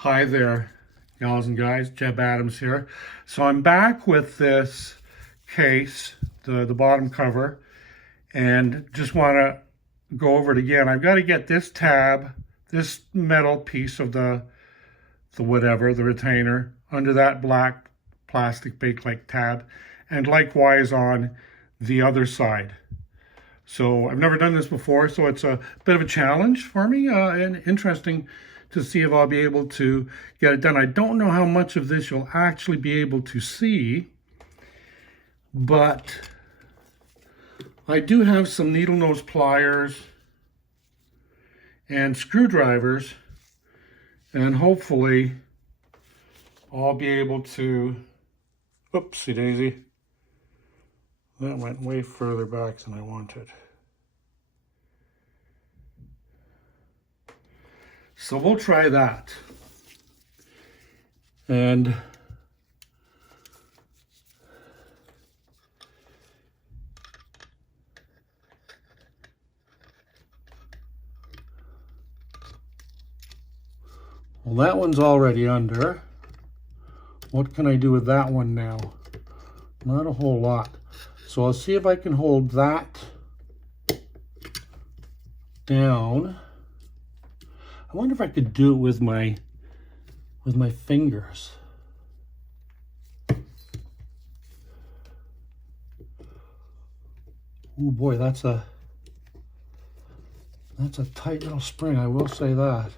Hi there, gals and guys. Jeb Adams here. So I'm back with this case, the bottom cover, and just want to go over it again. I've got to get this tab, this metal piece of the retainer, under that black plastic Bakelite tab, and likewise on the other side. So I've never done this before, so it's a bit of a challenge for me and interesting to see if I'll be able to get it done. I don't know how much of this you'll actually be able to see, but I do have some needle nose pliers and screwdrivers, and hopefully I'll be able to, oopsie daisy, that went way further back than I wanted. So we'll try that. And well, that one's already under. What can I do with that one now? Not a whole lot. So I'll see if I can hold that down. I wonder if I could do it with my fingers. Oh boy, that's a tight little spring, I will say that.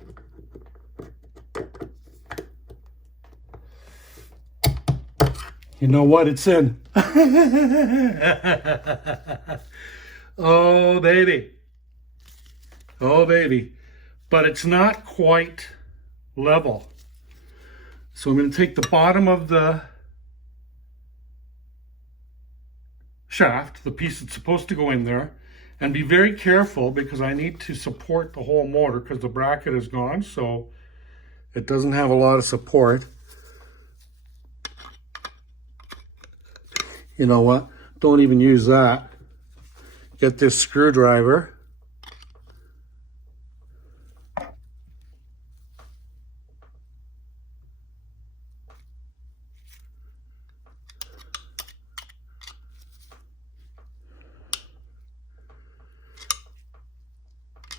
You know what? It's in. Oh, baby. Oh, baby. But it's not quite level. So I'm going to take the bottom of the shaft, the piece that's supposed to go in there, and be very careful because I need to support the whole motor because the bracket is gone, so it doesn't have a lot of support. You know what? Don't even use that. Get this screwdriver.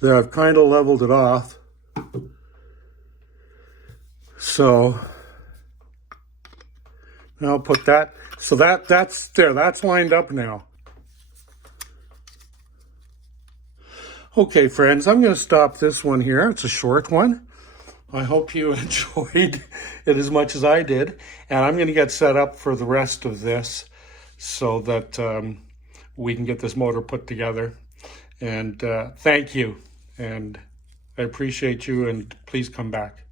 There, I've kind of leveled it off. So now I'll put that. So that's there. That's lined up now. Okay, friends, I'm going to stop this one here. It's a short one. I hope you enjoyed it as much as I did. And I'm going to get set up for the rest of this so that we can get this motor put together. And thank you. And I appreciate you, and please come back.